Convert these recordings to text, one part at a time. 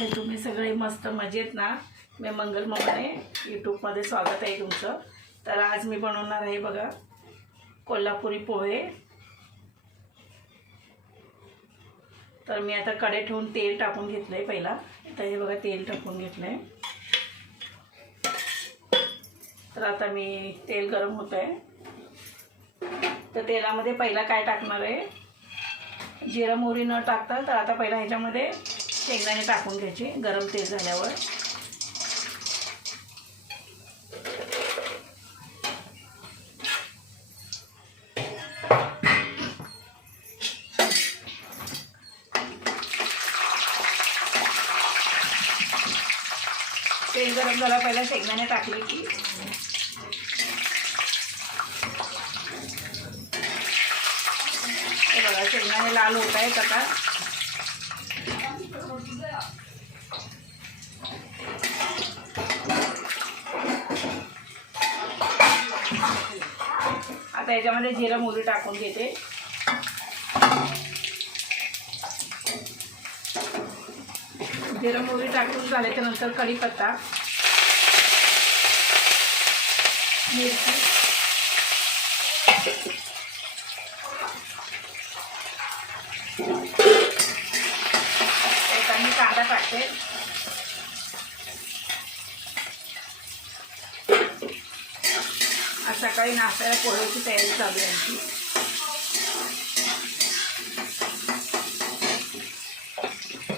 कसे तुम्ही सगळे मस्त मजेत ना. मी मंगल ममने यूट्यूबमध्ये स्वागत आहे तुमचं. तर आज मी बनवणार आहे बघा कोल्हापुरी पोहे. तर मी आता कढई ठेवून तेल टाकून घेतलंय. पहिला तर हे बघा तेल टाकून घेतलंय. तर आता मी तेल गरम होत आहे. तर तेलामध्ये पहिला काय टाकणार आहे, जिरा मोहरी न टाकता. तर आता पहिला ह्याच्यामध्ये शेंगदाणे टाकून घ्यायचे गरम तेल झाल्यावर. तेल गरम झाला पहिला शेंगदाणे टाकले की हे बघा शेंगदाणे लाल होत आहेत. आता याच्यामध्ये जिरा मोहरी टाकून घेते. जिरा मोहरी टाकून झाल्याच्या नंतर कढीपत्ता, मिरची, मी कांदा टाकते. आज सकाळी नाश्त्याला पोह्याची तयारी चालू आहे आमची.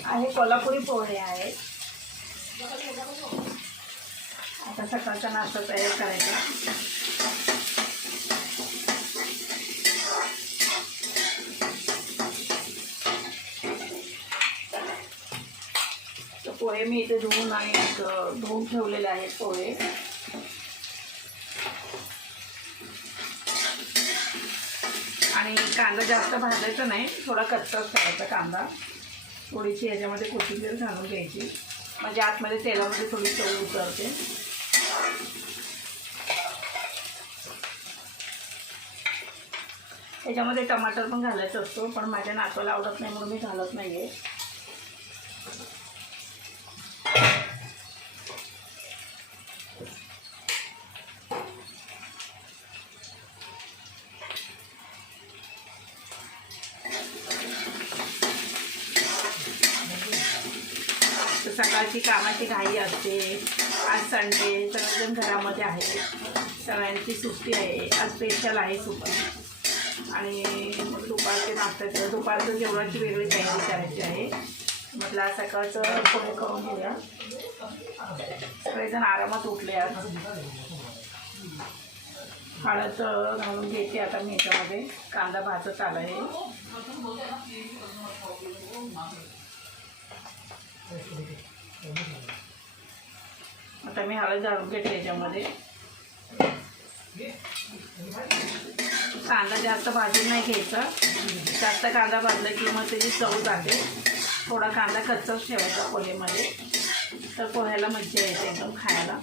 आहे कोल्हापुरी पोहे आहेत. आता सकाळचा नाश्ता तयार करायचा. तर पोहे मी इथे धुवून ठेवलेले आहेत पोहे. आणि कांदा जास्त भाजायचा नाही, थोडा कच्चाच करायचा कांदा. थोडीशी याच्यामध्ये कोथिंबीर घालून घ्यायची, म्हणजे आतमध्ये तेलामध्ये थोडी चव उतरते. त्याच्यामध्ये टमाटर पण घालायचा असतो, पण माझ्या नातवाला आवडत नाही म्हणून मी घालत नाही आहे. सकाळची कामाची घाई असते. आज संडे, सगळेजण घरामध्ये आहे, सगळ्यांची सुट्टी आहे. आज स्पेशल आहे सुपर. आणि दुपारचे नाश्त्याचं दुपारचं जेवणाची वेगळी तयारी करायची आहे. म्हटलं आज सकाळचं पोहे करून घेऊया. सगळेजण आरामात उठले. आज हळद घालून घ्यायची. आता मी याच्यामध्ये कांदा भाजत आला आहे. आता मी हळद घालून घेतली याच्यामध्ये. कांदा जास्त भाजून नाही घ्यायचा. जास्त कांदा भाजला की मग त्याची चव जाते. थोडा कांदा कच्चाच ठेवायचा पोहेमध्ये, तर पोह्याला मज्जा येते एकदम खायला.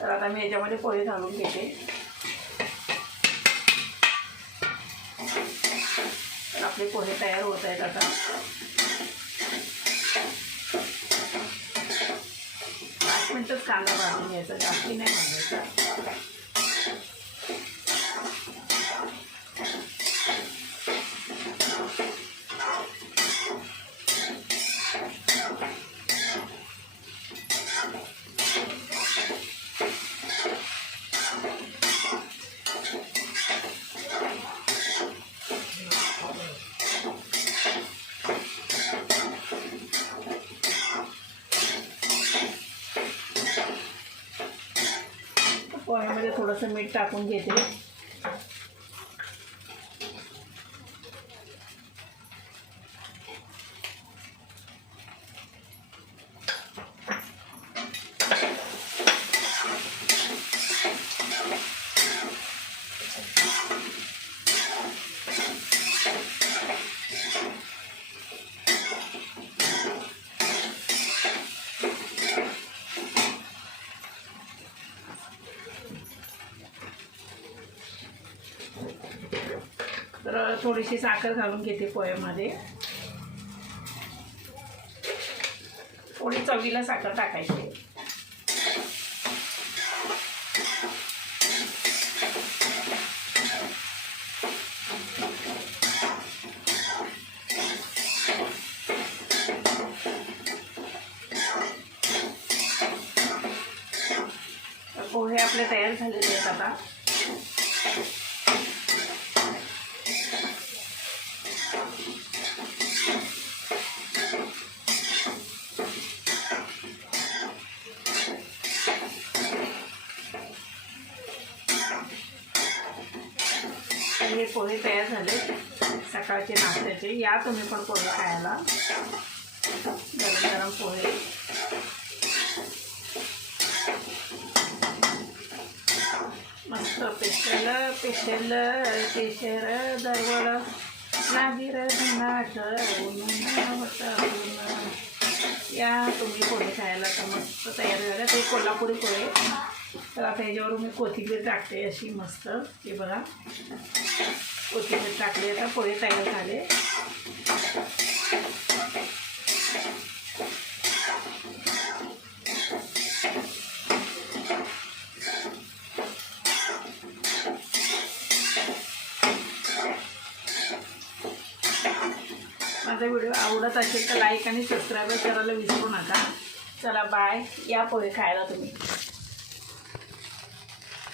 तर आता मी याच्यामध्ये पोहे घालून घेते. आपले पोहे तयार होत आहेत. आता 5 मिनिटच कांदा भाजून घ्यायचा, जास्ती नाही भाजायचा. पोह्यामध्ये थोडंसं मीठ टाकून घेते. तर थोडीशी साखर घालून घेते पोह्यामध्ये. थोडी चवीला साखर टाकायची. पोहे आपले तयार झालेले आहेत आता. हे पोहे तयार झाले सकाळचे नाश्त्याचे. या तुम्ही पण पोहे खायला. गरम गरम पोहे. मस्त पेशल पेशल केशर दरवळ नागीर नाट या तुम्ही पोहे खायला. तर मस्त तयार झालं. ते कोल्हापुरी पोहे. तर आता ह्याच्यावर मी कोथिंबीर टाकते अशी मस्त. हे बघा कोथिंबीर टाकली. आता पोहे तयार झाले. माझा व्हिडिओ आवडत असेल तर लाईक आणि सबस्क्राईब करायला विसरू नका. चला बाय. या पोहे खायला तुम्ही.